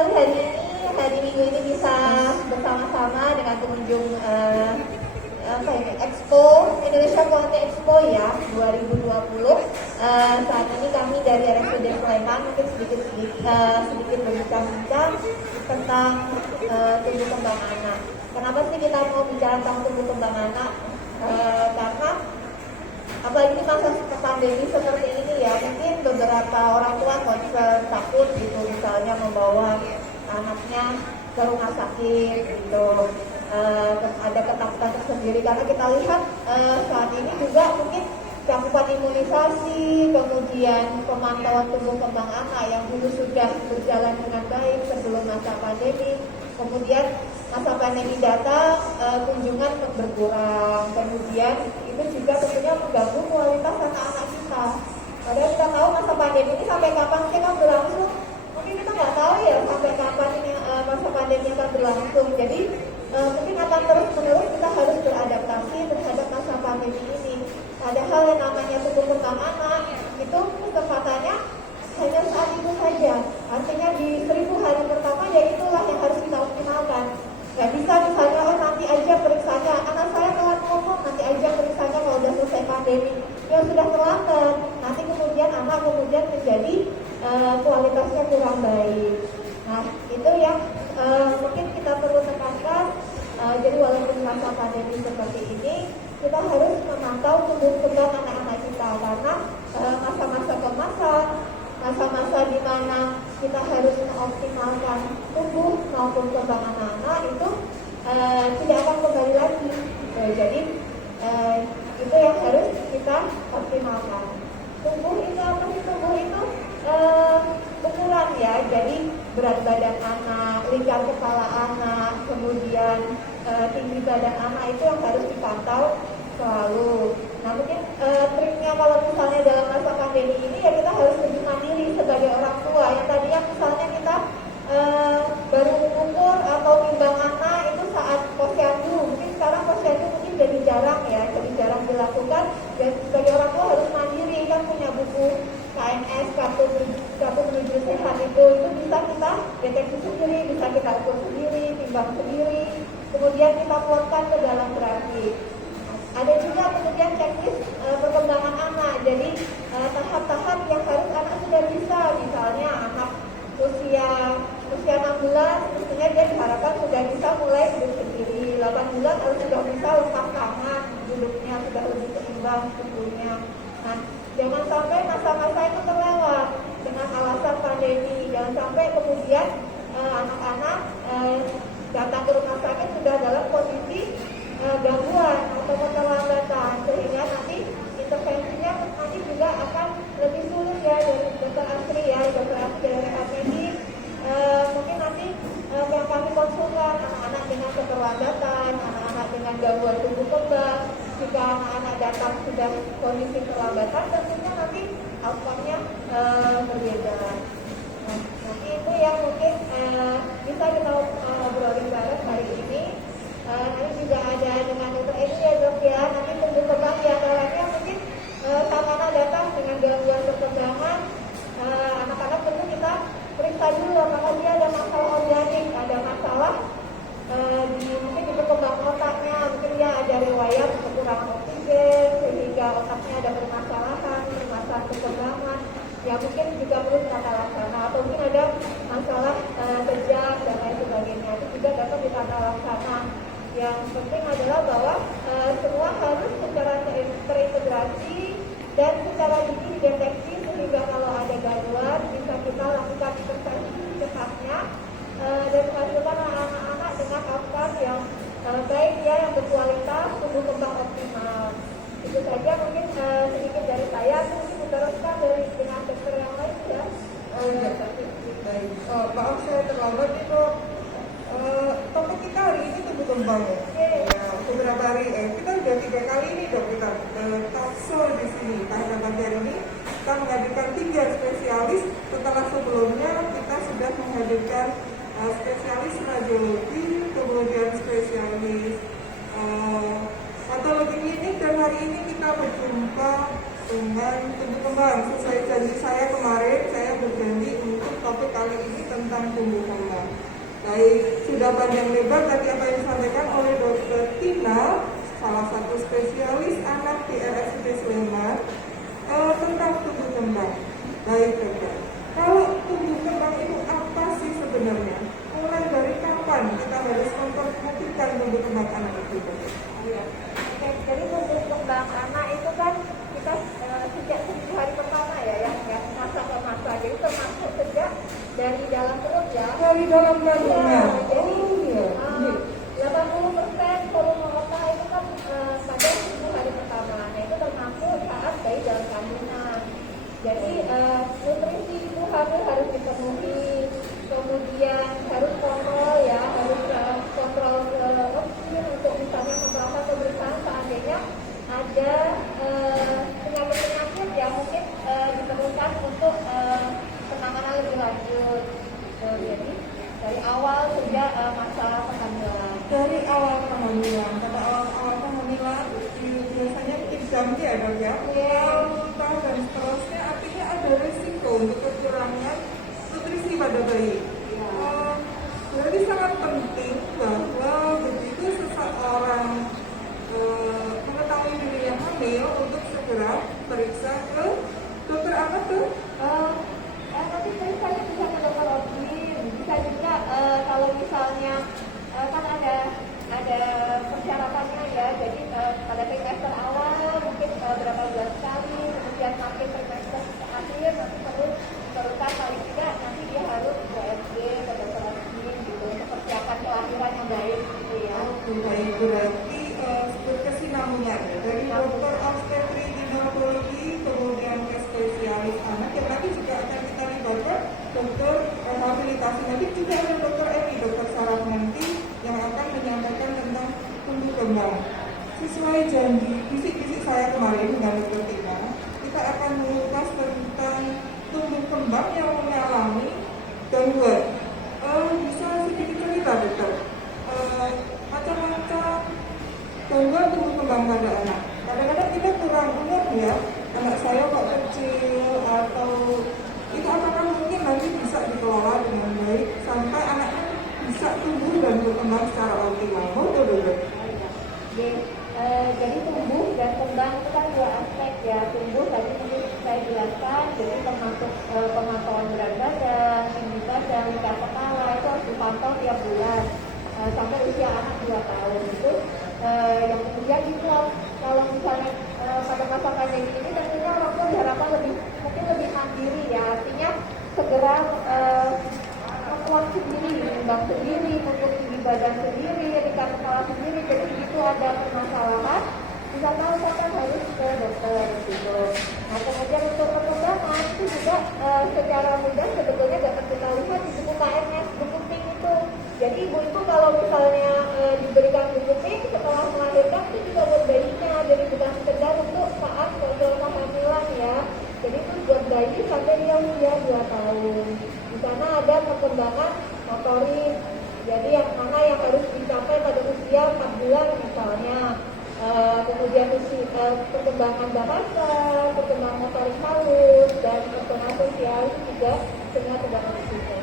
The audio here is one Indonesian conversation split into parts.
sekali hari Minggu ini bisa bersama-sama dengan pengunjung Expo Indonesia Quality Expo ya 2020. Saat ini kami dari RSUD Sleman mungkin sedikit berbincang-bincang tentang tumbuh kembang anak. Kenapa sih kita mau bicara tentang tumbuh kembang anak? Karena apalagi di masa pandemi seperti ini ya, mungkin beberapa orang tua concern, takut gitu, misalnya membawa anaknya ke rumah sakit gitu. Ada ketakutan tersendiri karena kita lihat saat ini juga mungkin cakupan imunisasi, kemudian pemantauan tumbuh kembang anak yang dulu sudah berjalan dengan baik sebelum masa pandemi, kemudian masa pandemi datang, kunjungan berkurang, kemudian itu juga tentunya mengganggu kualitas anak-anak kita. Padahal kita tahu masa pandemi ini sampai kapan sih kan berlangsung? Mungkin kita nggak tahu ya sampai kapan ini masa pandemi akan berlangsung. Jadi mungkin akan terus-menerus kita harus beradaptasi terhadap masa pandemi ini. Padahal yang namanya tumbuh kembang anak itu kesempatannya hanya saat itu saja. Artinya di 1000 hari pertama ya itulah yang harus kita optimalkan. Gak bisa misalnya nanti aja periksanya, anak saya telat ngomong, nanti aja periksanya kalau udah selesai pandemi. Ya sudah terlambat. Nanti kemudian anak menjadi kualitasnya kurang baik. Nah itu yang mungkin kita perlu tekankan. Jadi walaupun masa pandemi seperti ini, kita harus memantau tumbuh kembang anak-anak kita karena masa-masa kemasan, masa-masa di mana kita harus mengoptimalkan tumbuh maupun kembang anak-anak itu tidak akan kembali lagi. Jadi itu yang harus kita optimalkan. Tumbuh itu apa sih? Tumbuh itu ukuran ya. Jadi berat badan anak, lingkar kepala anak, kemudian tinggi badan anak itu yang harus dipantau selalu. Nah mungkin triknya kalau misalnya dalam masa pandemi ini ya kita harus lebih mandiri sebagai orang tua. Yang tadinya misalnya kita baru mengukur atau timbang anak itu saat posyandu, mungkin sekarang posyandu mungkin jadi jarang ya, jadi jarang dilakukan. Dan sebagai orang tua harus mandiri, kan punya buku KNS, kartu menuju sehat itu bisa kita deteksi sendiri, bisa kita ukur sendiri, timbang sendiri, kemudian kita tuangkan ke dalam grafik. Ada juga kemudian checklist perkembangan anak. Jadi tahap-tahap yang harus anak sudah bisa. Misalnya anak usia 6 bulan, mestinya dia diharapkan sudah bisa mulai duduk sendiri. 8 bulan harus sudah bisa lepas tangan, duduknya sudah lebih seimbang tubuhnya. Nah, jangan sampai masa-masa itu terlewat dengan alasan pandemi. Jangan sampai kemudian anak-anak datang ke rumah sakit sudah dalam kondisi gangguan atau keterlambatan, sehingga nanti intervensinya nanti juga akan lebih sulit ya dari dokter Asri dari rekan medis. Mungkin nanti yang kami konsulkan anak-anak dengan keterlambatan, anak-anak dengan gangguan tumbuh kembang. Jika anak-anak datang sudah kondisi terlambatan, tentunya nanti outcome-nya berbeda. Nah, nanti itu yang mungkin bisa kita obrolin bareng hari ini. Nanti juga ada dengan dokter Edi ya dok ya, nanti tumbuh kembang diantaranya mungkin saat anak datang dengan gangguan perkembangan, anak-anak tentu kita periksa dulu apakah dia ada masalah organik, ada masalah mungkin di perkembangan otaknya, mungkin dia ada riwayat kekurangan oksigen sehingga otaknya ada permasalahan perkembangan, ya mungkin juga perlu tata laksana, atau mungkin ada masalah kejang dan lain sebagainya, itu juga dapat ditata laksana. Yang penting adalah bahwa semua harus secara terintegrasi dan secara dini dideteksi sehingga kalau ada gangguan bisa kita lakukan intervensi secepatnya dan menghasilkan anak-anak dengan outcome yang baik ya, yang berkualitas, tumbuh kembang optimal. Itu saja mungkin sedikit dari saya. Mungkin diteruskan dengan dokter yang lain ya. Baik. Maaf saya terlambat nih kok. Topik kita hari ini tumbuh kembang ya. Ya, beberapa hari kita udah 3 kali ini dok kita talk show di sini. Karena pada hari ini kita menghadirkan 3 spesialis. Setelah sebelumnya kita sudah menghadirkan spesialis radiologi, kemudian spesialis patologi klinik, dan hari ini kita berjumpa dengan tumbuh kembang. Sesuai janji saya kemarin, saya berjanji untuk topik kali ini tentang tumbuh kembang. Baik, sudah panjang lebar tadi apa yang disampaikan oleh Dr. Tina, salah satu spesialis anak di RSUD Sleman, tentang tumbuh kembang. Baik, dokter. Kalau tumbuh kembang itu apa sih sebenarnya? Mulai dari kapan kita harus memperhatikan tumbuh kembang anak itu? Iya. Oke, jadi tumbuh kembang anak itu kan kita sejak 7 hari pertama ya, yang masa ke masa. Jadi termasuk sejak dari dalam perut ya. Dari dalam kandungan. Ya, jadi iya. 80% volume otak itu kan pada 10 hari pertama. Nah itu termasuk saat bayi dalam kandungan. Jadi nutrisi ibu hamil harus dipenuhi, kemudian harus kontrol ya, harus kontrol oksigen untuk misalnya memperoleh pemeriksaan seandainya ada penyakit-penyakit yang mungkin diperlukan untuk penanganan lebih lanjut. Jadi dari awal sejak masa kehamilan. Dari awal kehamilan, pada awal kehamilan biasanya exam ya dok ya, muntah dan seterusnya, artinya ada risiko untuk kekurangan nutrisi pada bayi. Jadi sangat penting bahwa begitu seseorang mengetahui dirinya hamil untuk segera periksa ke dokter anak tuh. Nanti periksanya bisa ke dokter obgyn, bisa juga kalau misalnya kan ada persyaratannya ya, jadi pada trimester awal mungkin berapa bulan sekali, kemudian makin trimester akhir nanti perlu teruskan paling tidak nanti dia harus ke USG, ke dokter obgyn gitu, untuk persiapan kelahiran yang baik gitu ya. Baik, berarti berkesinambungan ya, dari dokter obstetri ginekologi kemudian ke spesialis anak yang nanti juga akan kita libatkan dokter rehabilitasi, nanti juga ada dokter Emi, dokter saraf nanti yang akan menyampaikan tentang tumbuh kembang. Sesuai janji bisik-bisik saya kemarin dengan dokter Tina, kita akan mengupas tentang tumbuh kembang yang mengalami gangguan. Bisa sedikit cerita dokter, macam-macam gangguan tumbuh kembang pada anak. Kadang-kadang kita kurang umur ya, anak saya kok kecil, atau itu apakah mungkin nanti bisa dikelola dengan baik sampai anaknya bisa tumbuh dan berkembang secara optimal. Betul dokter? Jadi tumbuh dan kembang itu kan dua aspek ya. Tumbuh tadi saya jelaskan, jadi termasuk pemantauan berat badan, tinggi badan, lingkar kepala itu harus dipantau tiap bulan sampai usia anak 2 tahun itu. Yang kemudian itu kalau misalnya pada masa pandemi ini tentunya orang tua diharapkan mungkin lebih mandiri ya, artinya segera kuat sendiri, menimbang sendiri, untuk tinggi badan sendiri, lingkar kepala sendiri. Jadi begitu ada permasalahan bisa tahu kapan harus ke dokter gitu. Nah kemudian untuk perkembangan itu juga secara mudah sebetulnya dapat kita lihat di buku KMS, buku pink itu. Jadi ibu itu kalau misalnya diberikan buku pink setelah melahirkan itu juga buat bayinya, jadi bukan sekedar untuk saat kontrol kehamilan ya. Jadi itu buat bayi sampai dia usia 2 tahun. Di sana ada perkembangan motorik. Jadi yang mana yang harus dicapai pada usia 4 bulan misalnya. Kemudian perkembangan bahasa, perkembangan motorik halus, dan perkembangan sosial itu juga semua terdapat di situ.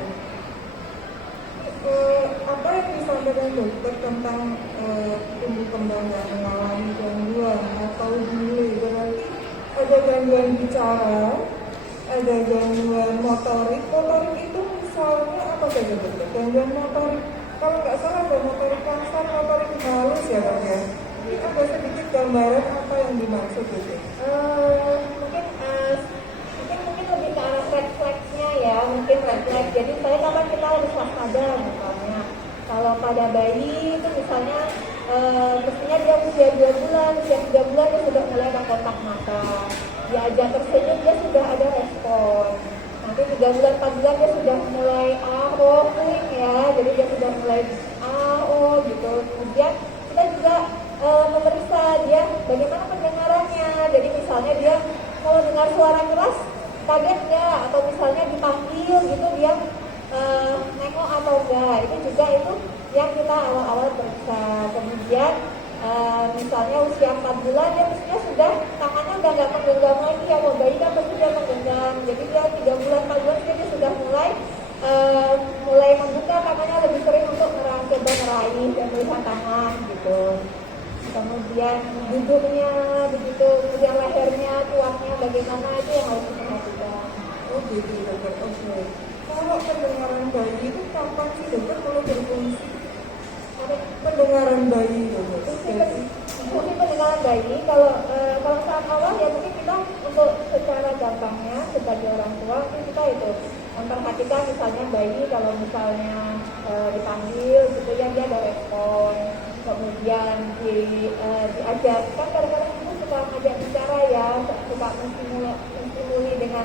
Apa yang disampaikan dokter tentang tumbuh kembang yang mengalami gangguan atau delay, berarti ada gangguan bicara, ada gangguan motorik. Motorik itu misalnya apa saja dokter? Gangguan motorik, kalau nggak salah ada motorik kasar, motorik halus ya dok ya. Ini ada sedikit gambaran apa yang dimaksud itu? Mungkin lebih ke arah red flag-nya ya, mungkin red flag. Jadi saya kapan kita harus waspada misalnya. Kalau pada bayi itu misalnya mestinya dia usia 2 bulan, usia 3 bulan dia sudah mulai ada kontak mata. Diajak tersenyum dia sudah ada respon. Nanti 3 bulan, 4 bulan dia sudah mulai kuing ya, jadi dia sudah mulai gitu. Kemudian kita juga memeriksa dia bagaimana pendengarannya. Jadi misalnya dia kalau dengar suara keras kaget nggak, atau misalnya dipanggil gitu dia nengok atau enggak. Itu juga itu yang kita awal-awal periksa. Kemudian misalnya usia 4 bulan dia mestinya sudah tangannya udah udah nggak menggenggam lagi ya, mau bayi kan pasti dia menggenggam. Jadi dia 3 bulan 4 bulan dia sudah mulai membuka tangannya lebih sering untuk coba meraih dan melihat tangan gitu. Kemudian duduknya begitu, kemudian lehernya, tuangnya bagaimana, itu yang harus diperhatikan. Oh gitu dokter, oke. Kalau pendengaran bayi itu kapan sih dokter kalau berfungsi? Pendengaran bayi dokter. Fungsi pendengaran bayi kalau saat awal ya mungkin kita untuk secara gampangnya sebagai orang tua mungkin kita itu memperhatikan misalnya bayi kalau misalnya dipanggil gitu ya dia ada respon, kemudian diajak, kan kadang-kadang ibu suka ngajak bicara ya, suka menstimuli dengan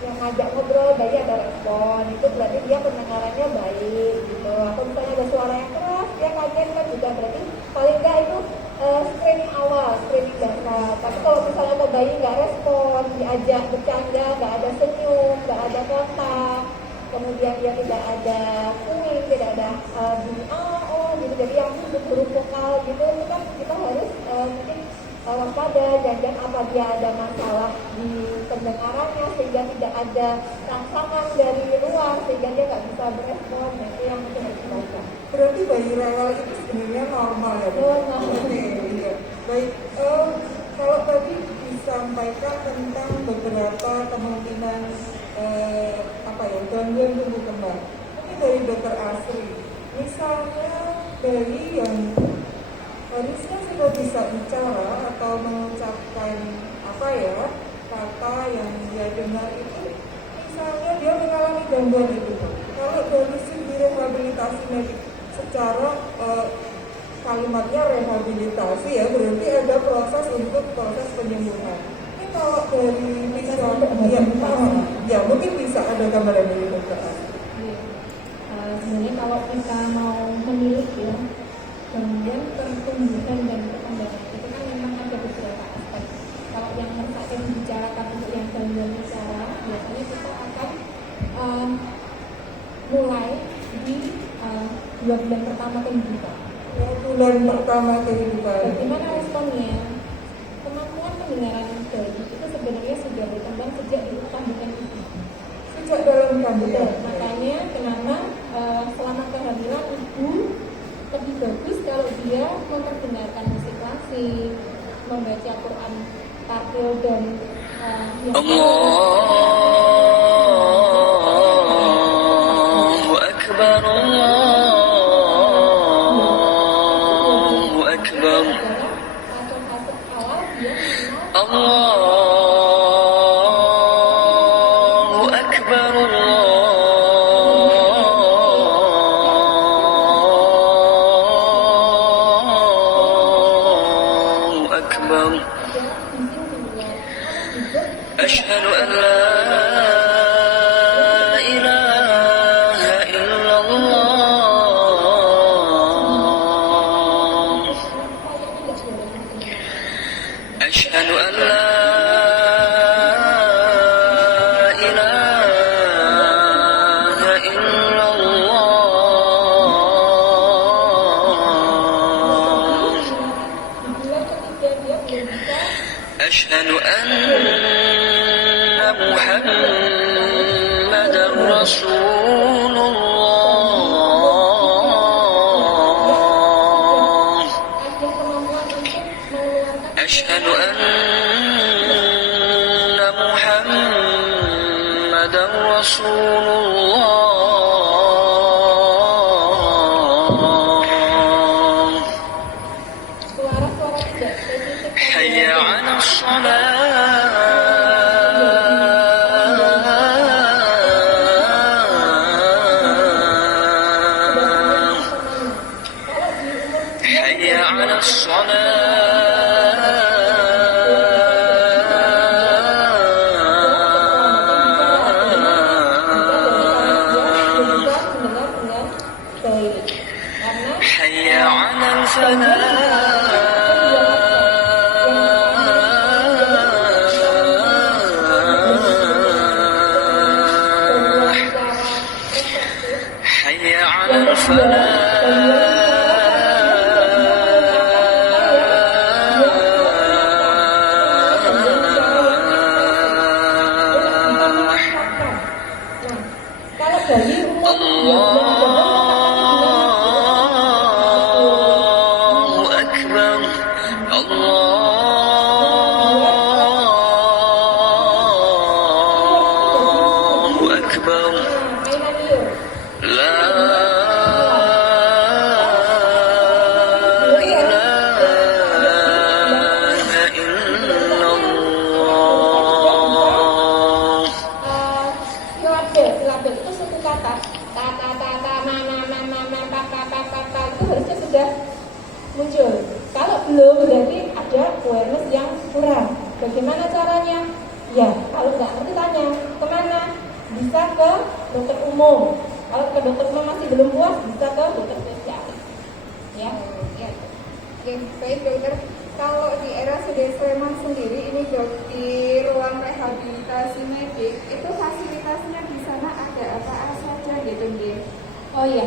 yang ngajak ngobrol, bayi ada respon, itu berarti dia pendengarannya baik gitu. Atau misalnya ada suara yang keras dia kaget kan juga berarti paling enggak itu screening awal, screening dasar. Tapi kalau misalnya mau bayi nggak respon, diajak bercanda, nggak ada senyum, nggak ada kontak, kemudian dia tidak ada kuning, tidak ada bunyi oh gitu, jadi yang huruf vokal gitu, itu kan kita harus mungkin waspada, jangan apa dia ada masalah di pendengarannya sehingga tidak ada rangsangan dari luar sehingga dia nggak bisa berespon. Nah, itu yang mungkin harus dibaca. Berarti bayi rewel itu sebenarnya normal ya? Normal. Oke, iya. Baik, kalau tadi disampaikan tentang beberapa kemungkinan gangguan tumbuh kembang. Mungkin dari dokter Asri, misalnya bayi yang harusnya sudah bisa bicara atau mengucapkan kata yang dia dengar itu, misalnya dia mengalami gangguan itu. Kalau dari segi rehabilitasi medik secara kalimatnya rehabilitasi ya, berarti ada proses untuk proses penyembuhan. Ini kalau dari ya mungkin bisa ada gambaran dari dokter Asri. Sebenarnya kalau kita mau menilik ya, kemudian pertumbuhan dan perkembangan itu kan memang ada beberapa aspek. Kalau yang saya bicarakan untuk yang gangguan bicara, biasanya kita akan mulai di 2 bulan pertama kehidupan. 2 bulan pertama kehidupan. Bagaimana responnya? Kemampuan pendengaran bayi itu sebenarnya sudah berkembang sejak di kandungan ibu. Sejak dalam kandungan. Makanya kenapa selama kehamilan ibu lebih bagus kalau dia memperdengarkan musik klasik, membaca Quran tartil dan Allahu Akbar, Allahu Akbar, Allahu Akbar, Allahu Akbar. أشهد أن لا إله إلا الله أشهد أن لا إله إلا الله أشهد أن محمد رسول الله أشهد أن محمد رسول الله حي على حي على حي على حي على الفلاح harusnya sudah muncul. Kalau belum berarti ada awareness yang kurang. Bagaimana caranya? Ya, kalau nggak ngerti tanya kemana? Bisa ke dokter umum. Kalau ke dokter umum masih belum puas, bisa ke dokter spesialis. Ya. Ya. Oke, baik dokter. Kalau di RSUD Sleman sendiri ini dok, di ruang rehabilitasi medik itu fasilitasnya di sana ada apa saja gitu dia? Oh iya,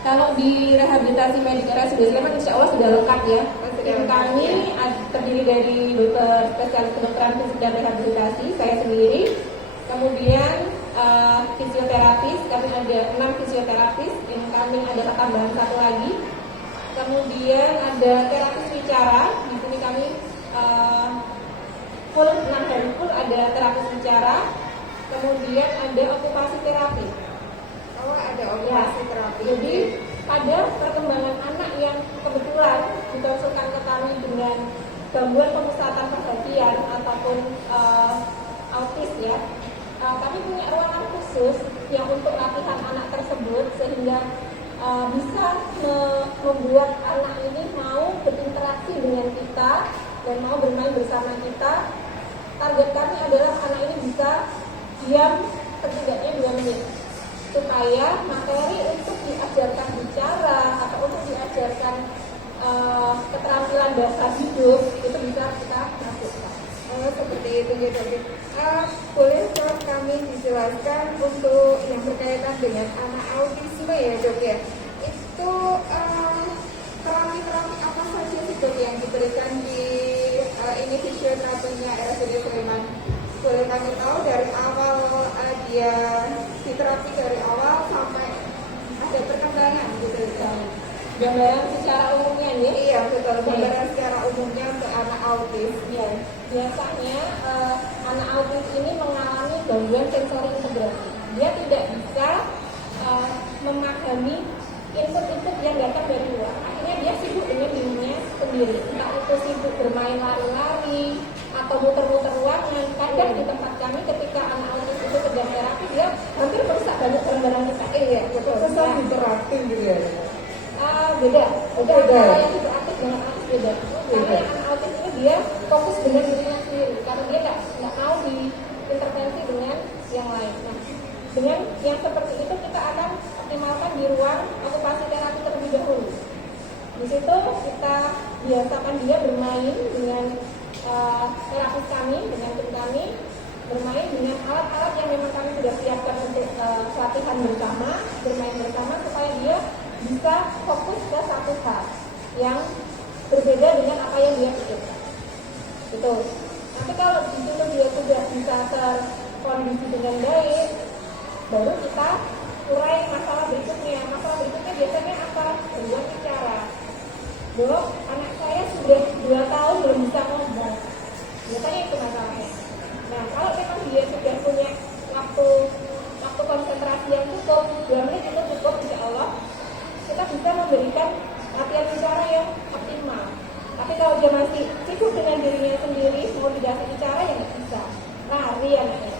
kalau di rehabilitasi medik RSUD Sleman insya Allah sudah lengkap ya. Tim kami terdiri dari dokter spesialis kedokteran fisik dan rehabilitasi, saya sendiri. Kemudian fisioterapis, kami ada 6 fisioterapis, yang kami ada tambahan 1 lagi. Kemudian ada terapis bicara, di sini kami full 6 hari full ada terapis bicara. Kemudian ada okupasi terapi. Oh ada okupasi terapi. Jadi pada perkembangan anak yang kebetulan dikonsulkan ke kami dengan gangguan pemusatan perhatian ataupun autis ya, kami punya ruangan khusus yang untuk latihan anak tersebut sehingga bisa membuat anak ini mau berinteraksi dengan kita dan mau bermain bersama kita. Target kami adalah anak ini bisa diam setidaknya 2 menit supaya materi untuk diajarkan bicara atau untuk diajarkan keterampilan dasar hidup itu bisa kita lakukan. Oh seperti itu gitu. Boleh dok kami dijelaskan untuk yang berkaitan dengan anak autisme ya dok ya? Itu terapi-terapi apa saja sih dok yang diberikan di ini fisioterapinya RSUD Sleman? Boleh kami tahu dari awal dia diterapi dari awal sampai ada perkembangan gitu dok? Gambaran secara umumnya nih. Iya betul, gambaran secara umumnya untuk anak autis. Ya, biasanya anak autis ini mengalami gangguan sensori integrasi. Dia tidak bisa memahami input-input yang datang dari luar. Akhirnya dia sibuk dengan dirinya sendiri. Entah itu sibuk bermain lari-lari atau muter-muter ruangan. Kadang di tempat kami ketika anak autis itu sedang terapi, dia hampir merusak banyak barang-barang kita. Iya betul. Kesan interaktif gitu ya. Beda. Beda. Antara yang hiperaktif dengan autis beda. Karena yang anak autis ini dia fokus dengan dirinya sendiri. Karena dia nggak mau diintervensi dengan yang lain. Nah, dengan yang seperti itu kita akan optimalkan di ruang okupasi terapi terlebih dahulu. Di situ kita biasakan dia bermain dengan terapis kami, dengan tim kami, bermain dengan alat-alat yang memang kami sudah siapkan untuk latihan bersama, bermain bersama supaya dia bisa fokus ke satu hal yang berbeda dengan apa yang dia pikirkan. Gitu. Tapi kalau di situ dia sudah bisa terkondisi dengan baik, baru kita urai masalah berikutnya. Masalah berikutnya biasanya apa? Gangguan bicara. Dok, anak saya sudah 2 tahun belum bisa ngomong. Biasanya itu masalahnya. Nah, kalau memang dia sudah punya waktu konsentrasi yang cukup, 2 menit itu cukup, insya Allah kita bisa memberikan latihan bicara yang optimal. Tapi kalau dia masih sibuk dengan dirinya sendiri, mau dikasih bicara ya nggak bisa. Lari anaknya.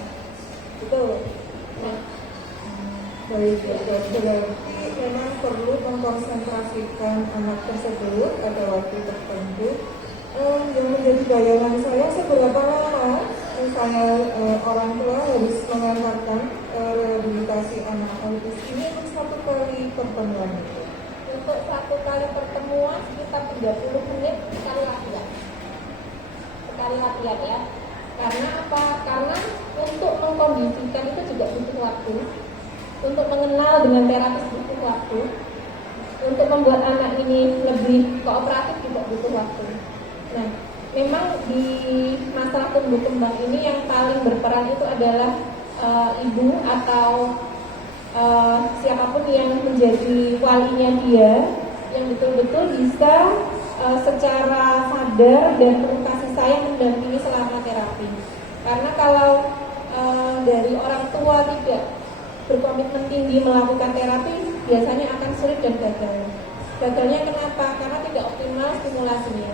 Gitu. Nah, Baik, berarti memang perlu mengkonsentrasikan anak tersebut pada waktu tertentu. Yang menjadi bayangan saya seberapa lama misalnya orang tua harus mengantarkan rehabilitasi anak autis ini untuk 1 kali pertemuan itu. untuk 1 kali pertemuan sekitar 30 menit sekali latihan. Sekali latihan ya. Karena apa? Karena untuk mengkondisikan itu juga butuh waktu. Untuk mengenal dengan terapis butuh waktu. Untuk membuat anak ini lebih kooperatif juga butuh waktu. Nah, memang di masalah tumbuh kembang ini yang paling berperan itu adalah ibu atau siapapun yang menjadi walinya dia, yang betul-betul bisa secara sadar dan penuh kasih sayang mendampingi selama terapi. Karena kalau dari orang tua tidak berkomitmen tinggi melakukan terapi, biasanya akan sulit dan gagal. Gagalnya kenapa? Karena tidak optimal stimulasinya.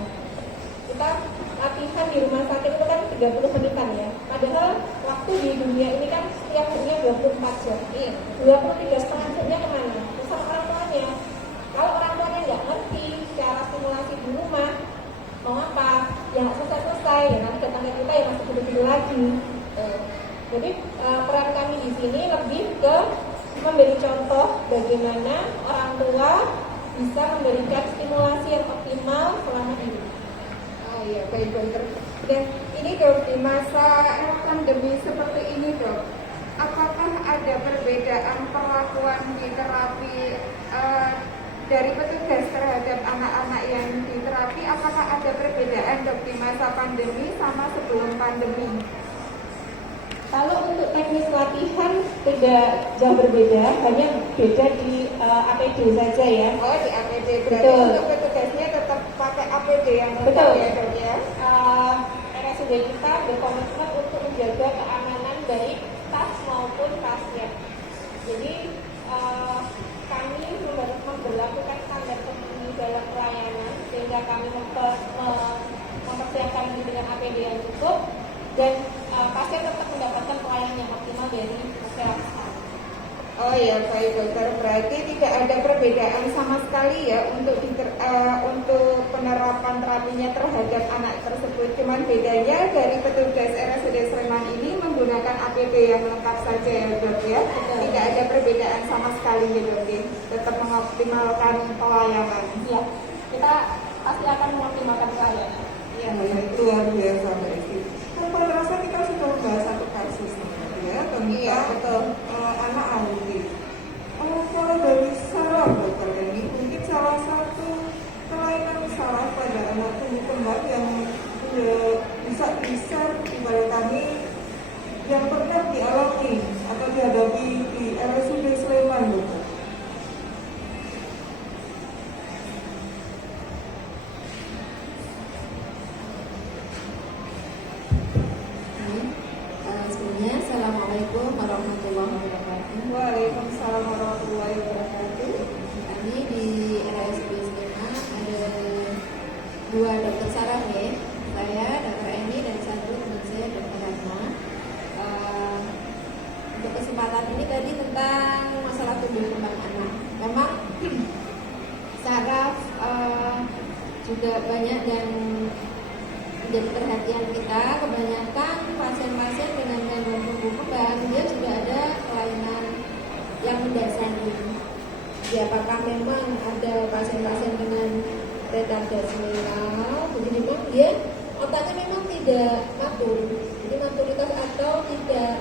Kita latihan di rumah sakit itu kan 30 menitan ya. Padahal waktu di dunia ini kan setiap harinya 24 jam. 23,5 jamnya kemana? Bersama orang tuanya. Kalau orang tuanya nggak bagaimana orang tua bisa memberikan stimulasi yang optimal selama ini. Oh iya, baik dokter. Dan ini dok, di masa pandemi seperti ini dok, apakah ada perbedaan perlakuan di terapi dari petugas terhadap anak-anak yang di terapi? Apakah ada perbedaan dok di masa pandemi sama sebelum pandemi? Kalau untuk teknis latihan tidak jauh berbeda, hanya beda di APD saja ya. Oh, di APD berarti Betul. untuk petugasnya tetap pakai APD yang lengkap Betul. ya dok ya? RSUD kita berkomitmen untuk menjaga keamanan baik tas maupun pasien. Jadi kami memperlakukan standar tertinggi dalam pelayanan sehingga kami mempersiapkan diri dengan APD yang cukup dan pasien tetap mendapatkan pelayanan yang optimal dari masyarakat. Oh ya baik dokter, berarti tidak ada perbedaan sama sekali ya untuk untuk penerapan terapinya terhadap anak tersebut. Cuman bedanya dari petugas RSUD Sleman ini menggunakan APD yang lengkap saja ya dok ya. Tidak ada perbedaan sama sekali ya dok ya. Tetap mengoptimalkan pelayanan. Ya, kita pasti akan mengoptimalkan pelayanan. Ya, Luar biasa Mbak Esti. Kan pada rasa kita sudah membahas satu kasus ya tentang Iya, betul. anak autis. Kalau dari saraf dokter ini mungkin salah satu kelainan saraf pada anak tumbuh kembang yang bisa kepada kami yang pernah dialami atau dihadapi di RSUD Sleman dokter. Sebelumnya, Assalamualaikum warahmatullahi wabarakatuh. Waalaikumsalam warahmatullahi wabarakatuh. Kami di RSUD Sleman ada dua dokter saraf ya. Saya, dokter Eni, dan satu teman saya, dokter Ratna. Untuk kesempatan ini tadi tentang masalah tumbuh kembang anak. Memang saraf juga banyak dan menjadi perhatian kita. Kebanyakan pasien-pasien dengan gangguan tumbuh kembang dia juga ada kelainan yang mendasari. Jadi apakah memang ada pasien-pasien dengan retardasi mental, jadi memang dia otaknya memang tidak matur, jadi maturitas atau tidak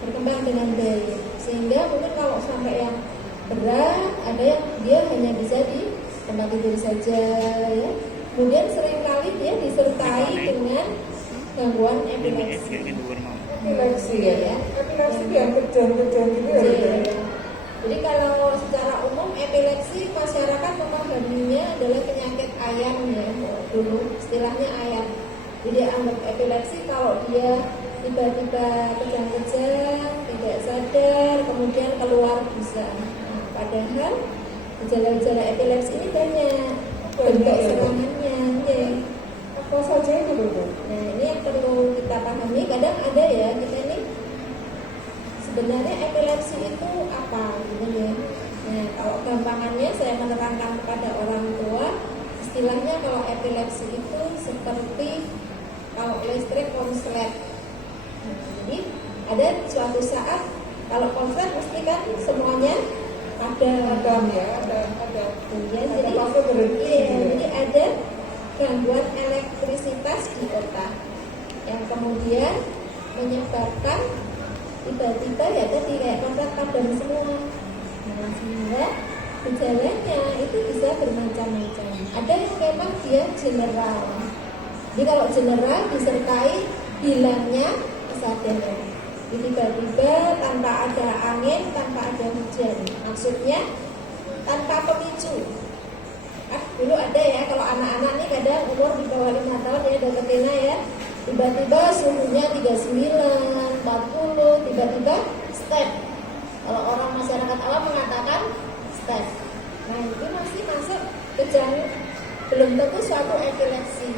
berkembang dengan baik, sehingga mungkin kalau sampai yang berat ada yang dia hanya bisa di tempat tidur saja ya. Kemudian seringkali dia disertai dengan gangguan epilepsi. Epilepsi ya? Epilepsi yang kejang-kejang gitu ya? Iya. Jadi kalau secara umum epilepsi masyarakat memahaminya adalah penyakit ayan ya, dulu istilahnya ayan. Jadi anggap epilepsi kalau dia tiba-tiba kejang-kejang, tidak sadar, kemudian keluar busa. Nah, padahal gejala-gejala epilepsi ini banyak bentuk serangannya. Ya. Apa saja itu dokter? Nah ini yang perlu kita pahami. Kadang ada ya kita ini sebenarnya epilepsi itu apa gitu ya. Nah kalau gampangannya saya menerangkan kepada orang tua, istilahnya kalau epilepsi itu seperti kalau listrik konslet. Nah, jadi ada suatu saat kalau konslet mesti kan semuanya ada ya, ada ya, jadi fase berhenti. iya, jadi ada gangguan elektrisitas di otak yang kemudian menyebabkan tiba-tiba ya tadi kayak konslet padam semua. Nah, sehingga gejalanya itu bisa bermacam-macam. Ada yang memang dia general. Jadi kalau general disertai hilangnya kesadaran. Jadi tiba-tiba tanpa ada angin, tanpa ada hujan. Maksudnya tanpa pemicu. Dulu ada ya kalau anak-anak nih kadang umur di bawah 5 tahun ya dokter Tina ya. Tiba-tiba suhunya 39, 40, tiba-tiba step. Kalau orang masyarakat awam mengatakan step. Nah itu masih masuk kejang, belum tentu suatu epilepsi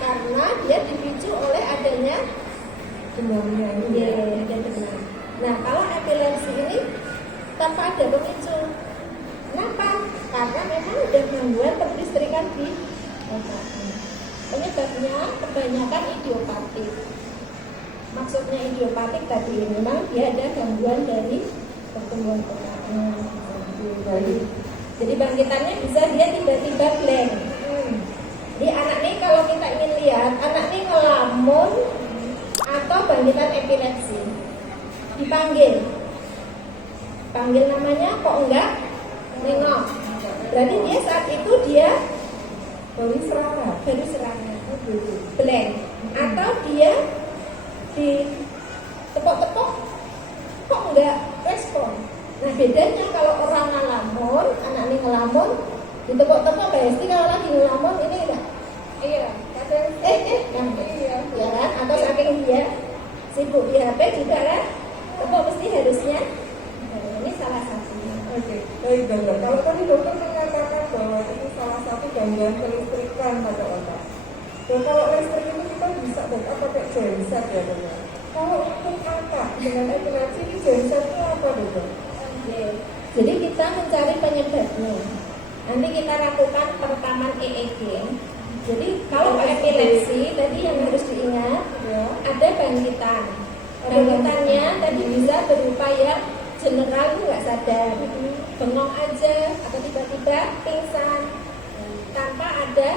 karena dia dipicu oleh adanya Demamnya itu ya, ya. ada demam. Nah kalau epilepsi ini tanpa ada pemicu. Kenapa? Karena memang ada gangguan kelistrikan di otak. Penyebabnya kebanyakan idiopatik. Maksudnya idiopatik tadi memang dia ada gangguan dari pertumbuhan otak. Baik. Jadi bangkitannya bisa dia tiba-tiba blank. Jadi anak ini kalau kita ingin lihat, anak ini ngelamun atau bangkitan epilepsi, dipanggil, panggil namanya kok enggak nengok. Berarti dia saat itu dia Baru serangan. blank, atau dia ditepok-tepok kok enggak respon. Nah bedanya kalau orang ngelamun, anak ini ngelamun, ditepok-tepok pasti kalau lagi ngelamun ini enggak. Iya, kadang Kan? iya. Ya kan? Atau saking dia sibuk di HP juga kan? Tepok mesti harusnya. Nah, ini salah satunya. Oke, baik dokter. Kalau tadi dokter mengatakan bahwa ini salah satu gangguan kelistrikan pada otak. Dan kalau listrik itu kita bisa backup pakai genset ya dokter. Kalau untuk anak dengan epilepsi ini genset itu apa dokter? Oke. Jadi kita mencari penyebabnya. Nanti kita lakukan perekaman EEG. Jadi kalau epilepsi tadi yang harus diingat Ya. ada bangkitan. Bangkitannya tadi bisa berupa ya general itu nggak sadar, bengong aja atau tiba-tiba pingsan tanpa ada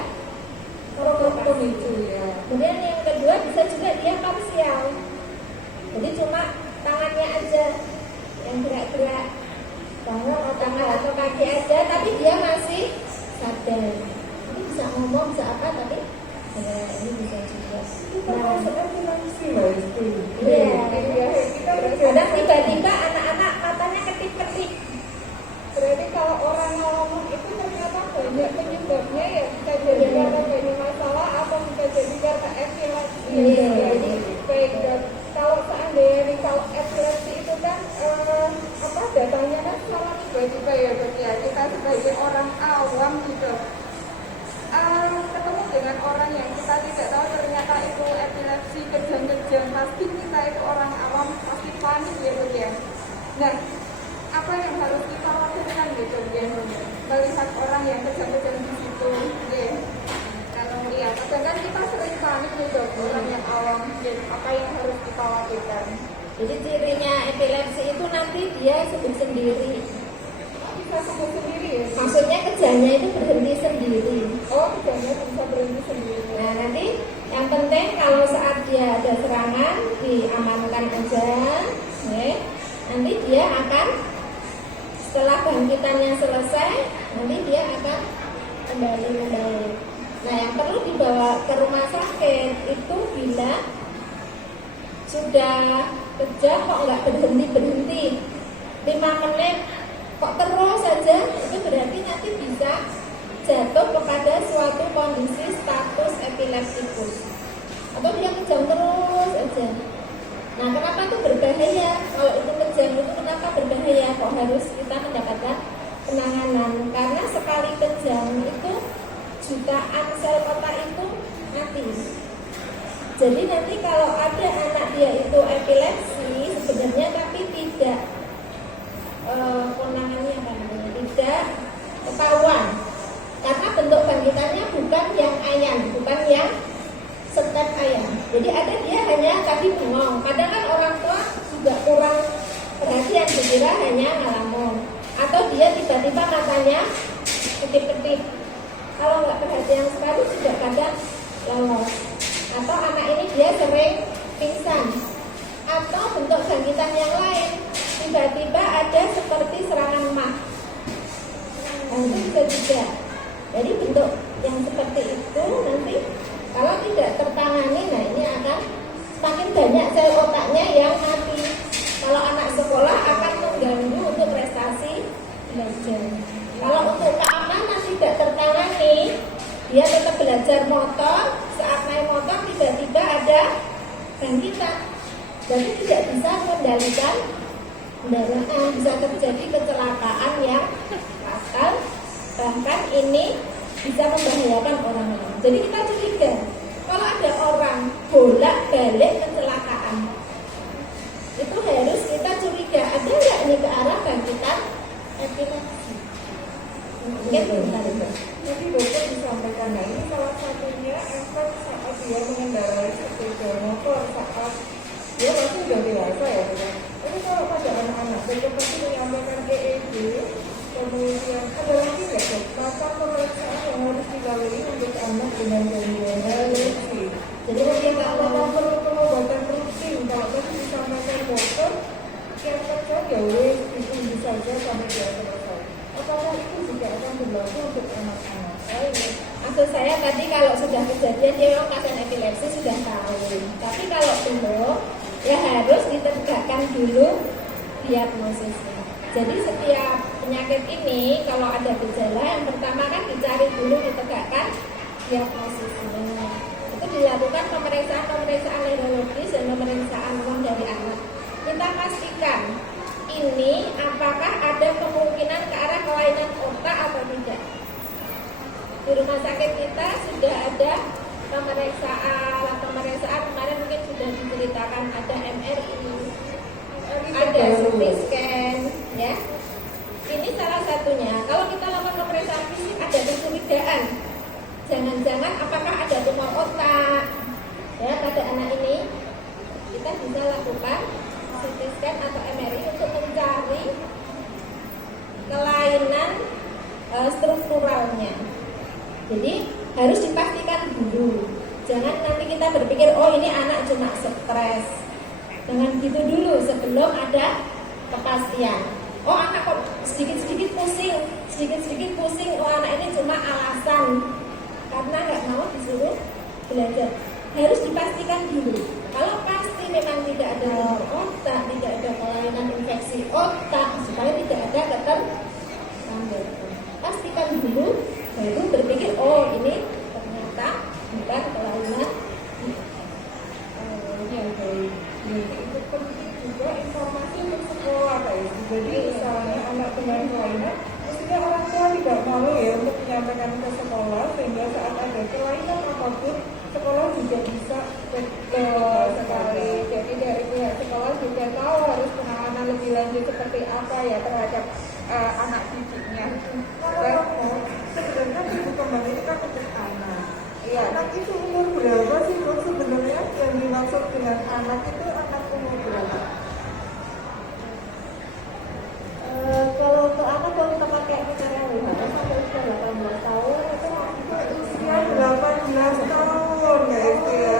provokasi. Pemicu ya. Kemudian yang kedua bisa juga dia parsial. Jadi cuma tangannya aja yang gerak-gerak, tangan atau kaki aja, tapi dia masih sadar. Ini bisa ngomong, bisa apa, tapi ya, ini bisa juga. Kita masuk epilepsi mbak Isti. Iya. Kita Kadang tiba-tiba anak-anak matanya ketip-ketip. Berarti kalau orang ngomong itu ternyata banyak penyebabnya ya, bisa jadi karena banyak masalah atau bisa jadi karena epilepsi. Iya. Jadi baik dok. Kalau seandainya kalau epilepsi itu kan datanya kan sama tiba-tiba ya dok ya. Kita sebagai orang awam gitu. Ketemu dengan orang yang kita tidak tahu ternyata itu epilepsi kejang-kejang, pasti kita itu orang awam pasti panik ya dok ya. Nah, apa yang harus kita lakukan gitu ya, melihat orang yang kejang-kejang di situ ya. Kalau melihat, kadang kan kita sering panik gitu, orang yang awam ya, apa yang harus kita lakukan? Jadi cirinya epilepsi itu nanti dia sembuh sendiri. Bisa sembuh sendiri ya? Maksudnya kejangnya itu berhenti sendiri. Oh, kejangnya bisa berhenti sendiri. Nah nanti yang penting kalau saat dia ada serangan diamankan aja, ya. Nanti dia akan setelah bangkitannya selesai, nanti dia akan kembali membaik. Nah yang perlu dibawa ke rumah sakit itu bila sudah kejang kok nggak berhenti 5 menit kok terus saja, itu berarti nanti bisa jatuh kepada suatu kondisi status epileptikus atau dia kejang terus aja. Nah kenapa itu berbahaya? Kalau itu kejang itu kenapa berbahaya? Kok harus kita mendapatkan penanganan? Karena sekali kejang itu jutaan sel otak itu mati. Jadi nanti kalau ada anak dia itu epilepsi sebenarnya tapi tidak penanganannya apa namanya, tidak ketahuan karena bentuk bangkitannya bukan yang ayan, bukan yang step ayan. Jadi ada dia hanya tadi bengong. Kadang kan orang tua juga kurang perhatian, dikira hanya ngelamun atau dia tiba-tiba matanya kedip-kedip. Kalau nggak perhatian sekali juga kadang lolos. Atau anak ini dia sering pingsan atau bentuk bangkitan yang lain, tiba-tiba ada seperti serangan mah. Nah, itu bisa juga. Jadi bentuk yang seperti itu nanti kalau tidak tertangani, nah ini akan semakin banyak sel otaknya yang mati. Kalau anak sekolah akan mengganggu untuk prestasi belajar. Kalau untuk keamanan tidak tertangani, dia tetap belajar motor, saat naik motor tiba-tiba ada bangkitan. Jadi tidak bisa mengendalikan kendaraan, bisa terjadi kecelakaan yang fatal, bahkan ini bisa membahayakan orang lain. Jadi kita curiga kalau ada orang bolak-balik kecelakaan, itu harus kita curiga ada nggak ini ke arah bangkitan epilepsi. Mungkin bentar. Jadi dokter disampaikan, nah ini salah satunya efek saat dia mengendarai sepeda motor saat dia pasti sudah dewasa ya dokter. Tapi kalau pada anak-anak, dokter pasti menyampaikan EEG, Kemudian ada lagi nggak dok? Masa pemeriksaan yang harus dilalui untuk anak dengan gangguan alergi. Jadi mungkin Apakah perlu pengobatan rutin? Kalau tadi disampaikan dokter, yang terjadi ya wes ditunggu saja sampai dia selesai. Apakah itu juga akan berlaku untuk anak-anak? maksud saya tadi kalau sudah kejadian dia memang pasien epilepsi sudah tahu. Tapi kalau belum, ya harus ditegakkan dulu diagnosisnya. Jadi setiap penyakit ini kalau ada gejala yang pertama kan dicari dulu ditegakkan diagnosisnya. Itu dilakukan pemeriksaan neurologis dan pemeriksaan umum dari anak. Kita pastikan ini apakah ada kemungkinan ke arah kelainan otak atau tidak. Di rumah sakit kita sudah ada pemeriksaan kemarin mungkin sudah diceritakan ada MRI, ada CT scan, ya. Ini salah satunya. Kalau kita lakukan pemeriksaan fisik ada kecurigaan, jangan-jangan apakah ada tumor otak, ya pada anak ini kita bisa lakukan CT scan atau MRI untuk mencari kelainan strukturalnya. Jadi harus dipastikan dulu. Jangan nanti kita berpikir oh ini anak cuma stres. Jangan gitu dulu sebelum ada kepastian. Oh anak kok sedikit-sedikit pusing. Oh anak ini cuma alasan karena nggak mau disuruh belajar. Harus dipastikan dulu. Kalau pasti memang tidak ada tumor otak, tidak ada kelainan infeksi otak, supaya tidak ada keterlambatan. Pastikan dulu, baru berpikir oh ini ternyata bukan kelainan. Ya baik. Itu penting juga informasi untuk sekolah guys. Jadi misalnya anak dengan kelainan, mestinya orang tua tidak malu ya untuk menyampaikan ke sekolah sehingga saat ada kelainan apapun sekolah juga bisa Betul sekali. Jadi dari pihak sekolah juga tahu harus penanganan lebih lanjut seperti apa ya terhadap anak didiknya. Kalau sebenarnya ibu kembang itu kan untuk anak. Iya. Anak itu umur berapa sih dok sebenarnya? Yang dimaksud dengan anak itu anak umur berapa? Kalau untuk anak kalau kita pakai kriteria WHO sampai usia 18 tahun itu masih Usia 18 tahun ya itu ya.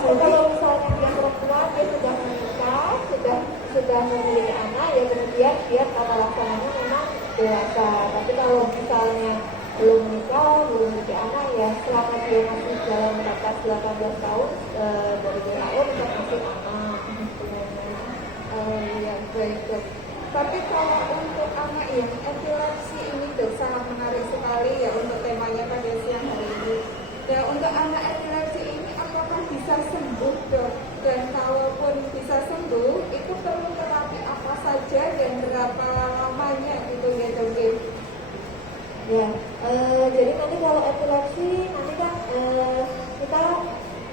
atau kalau misalnya dia perempuan dia sudah menikah, sudah memiliki anak, ya kemudian dia tata laksananya memang dewasa. Tapi kalau misalnya belum menikah, belum memiliki anak, ya selama dia masih dalam batas 18 tahun dari WHO bisa masih anak. Ya baik. Tapi kalau untuk anak yang epilepsi ini dok sangat menarik sekali ya untuk temanya pada siang hari ini. Ya untuk anak epilepsi ini apakah bisa sembuh dok? Dan kalaupun bisa sembuh, itu perlu terapi apa saja dan berapa lamanya gitu ya dok? Ya, jadi nanti kalau epilepsi nanti kan kita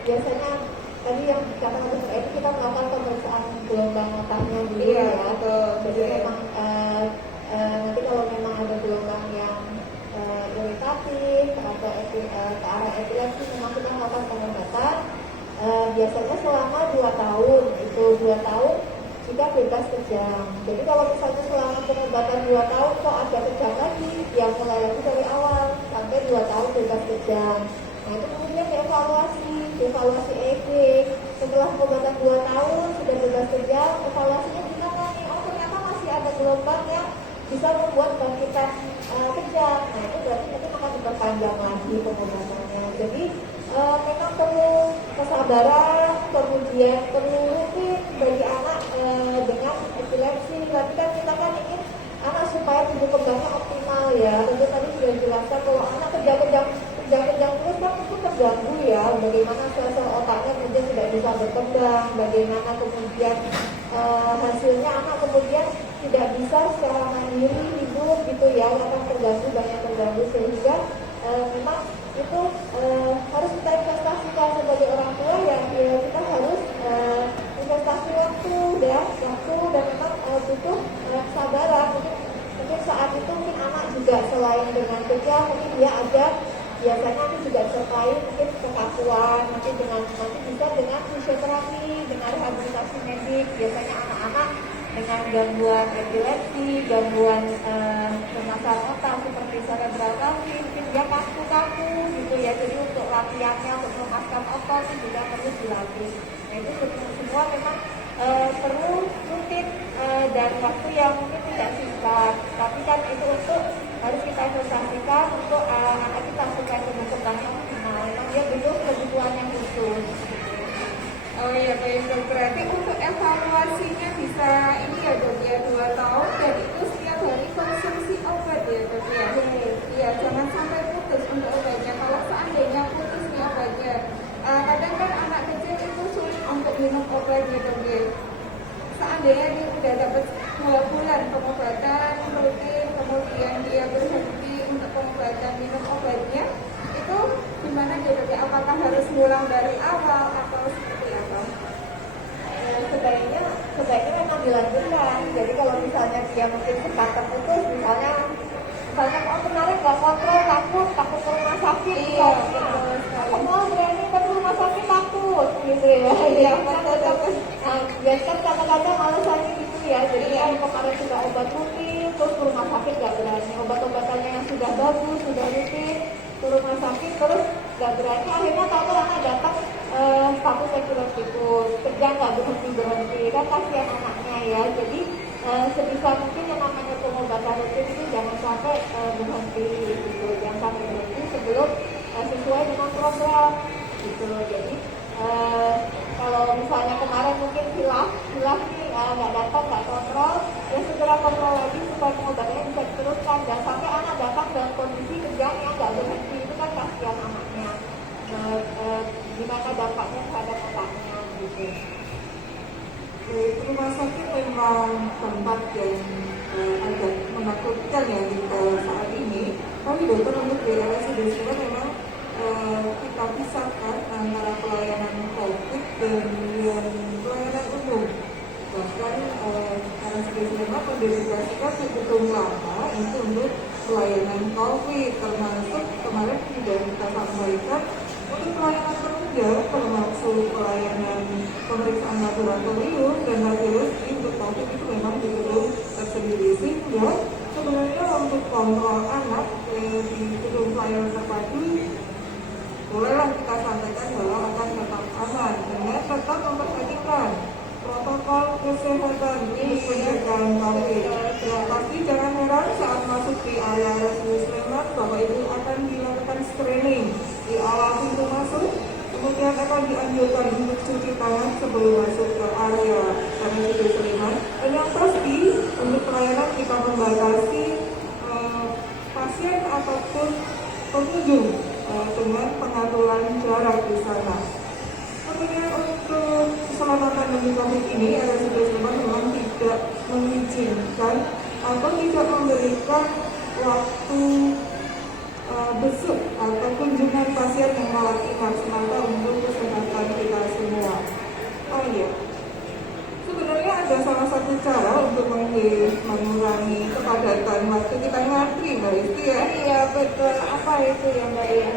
biasanya tadi yang dikatakan dokter Edi kita melakukan pemeriksaan gelombang otaknya dulu Iya, ya. betul. Jadi memang nanti kalau memang ada gelombang yang iritatif atau ke arah epilepsi memang kita melakukan pengobatan. Biasanya selama 2 tahun, itu 2 tahun jika bebas kejang. Jadi kalau misalnya selama pengobatan 2 tahun kok ada kejang lagi, ya mulai lagi dari awal sampai 2 tahun bebas kejang. Nah itu kemudian evaluasi EEG. Setelah pengobatan 2 tahun sudah bebas kejang, evaluasinya gimana nih? Oh ternyata masih ada gelombang yang bisa membuat bangkitan kejang. Nah itu berarti nanti akan diperpanjang lagi pengobatannya. Jadi memang perlu kesabaran, kemudian perlu rutin bagi anak dengan epilepsi. Tapi kan kita kan ingin anak supaya tumbuh kembangnya optimal ya. Tentu tadi sudah dijelaskan kalau anak kejang-kejang terus kan itu terganggu ya. Bagaimana sel-sel otaknya kemudian tidak bisa berkembang, bagaimana kemudian hasilnya anak kemudian tidak bisa secara mandiri hidup gitu ya, akan banyak terganggu sehingga memang itu harus kita investasikan sebagai orang tua ya, kita harus investasi waktu dan memang butuh kesabaran. Mungkin saat itu mungkin anak juga selain dengan kejang mungkin dia ada biasanya nanti juga disertai mungkin kekakuan, nanti bisa dengan fisioterapi, dengan rehabilitasi medik. Biasanya anak-anak dengan gangguan epilepsi, gangguan bermasalah otak seperti cerebral palsy, mungkin dia kaku-kaku gitu ya. Jadi untuk latihannya untuk melepaskan otot itu juga perlu dilatih. Nah itu semua memang perlu rutin dan waktu yang mungkin tidak singkat. Tapi kan itu untuk harus kita investasikan untuk anak kita supaya kembangnya optimal. Memang dia butuh kebutuhan yang khusus. Oh iya baik dok, berarti untuk evaluasinya bisa ini ya dok ya 2 tahun dan itu setiap hari konsumsi obat ya dok ya. Iya jangan sampai putus untuk obatnya. Kalau seandainya putus nih obatnya, kadang kan anak kecil itu sulit untuk minum obatnya dok ya. Seandainya dia udah dapat 2 bulan pengobatan rutin, kemudian dia berhenti untuk pengobatan minum obatnya, itu gimana dok ya? Apakah harus ngulang dari awal atau seperti apa? Sebaiknya memang dilanjutkan. Jadi kalau misalnya dia mungkin sempat terputus, misalnya oh kemarin nggak kontrol, takut ke rumah sakit, Iya, betul sekali. mau berani ke rumah sakit takut gitu ya. Iya, Betul. Nah, biasanya kadang-kadang alasannya gitu ya. Jadi kan kemarin sudah obat rutin, terus ke rumah sakit nggak berani. Obat-obatannya yang sudah bagus, sudah rutin, ke rumah sakit terus nggak berani. Akhirnya tahu anak datang status epileptikus, kerja nggak berhenti kan kasihan anaknya ya. Jadi sebisa mungkin yang namanya pengobatan rutin itu jangan sampai berhenti gitu, jangan sampai berhenti sebelum sesuai dengan program gitu. Jadi kalau misalnya kemarin mungkin hilaf nih nggak datang, nggak kontrol, ya segera kontrol lagi supaya pengobatannya bisa diteruskan. Jangan sampai anak datang dalam kondisi kerjanya nggak berhenti, itu kan kasihan anaknya. Gimana dampaknya terhadap otaknya gitu. Rumah sakit memang tempat yang agak menakutkan ya kita saat ini. Tapi dokter untuk di RSUD Sleman memang kita pisahkan antara pelayanan COVID dan pelayanan umum. Bahkan RSUD Sleman mendedikasikan cukup lama itu untuk pelayanan COVID, termasuk kemarin sudah kita sampaikan untuk pelayanan penunjang, termasuk pelayanan pemeriksaan laboratorium dan radiologi untuk COVID itu memang belum tersendiri, sehingga sebenarnya untuk kontrol anak di gedung pelayanan terpadu bolehlah kita sampaikan bahwa akan tetap aman dengan tetap memperhatikan protokol kesehatan untuk pencegahan COVID. Ya, pasti jangan heran saat masuk di area RSUD Sleman, Bapak Ibu akan dilakukan screening di awal pintu masuk, kemudian akan dianjurkan untuk cuci tangan sebelum masuk ke area RSUD Sleman. Dan yang pasti untuk pelayanan kita membatasi pasien ataupun pengunjung dengan pengaturan jarak di sana. Kemudian untuk keselamatan bagi COVID ini, RSUD Sleman memang tidak mengizinkan atau tidak memberikan waktu besuk atau kunjungan pasien yang rawat inap semata untuk kesehatan kita semua. Oh iya, sebenarnya ada salah satu cara untuk mengurangi kepadatan waktu kita ngantri, Mbak Isti ya. Iya betul, apa itu ya Mbak ya?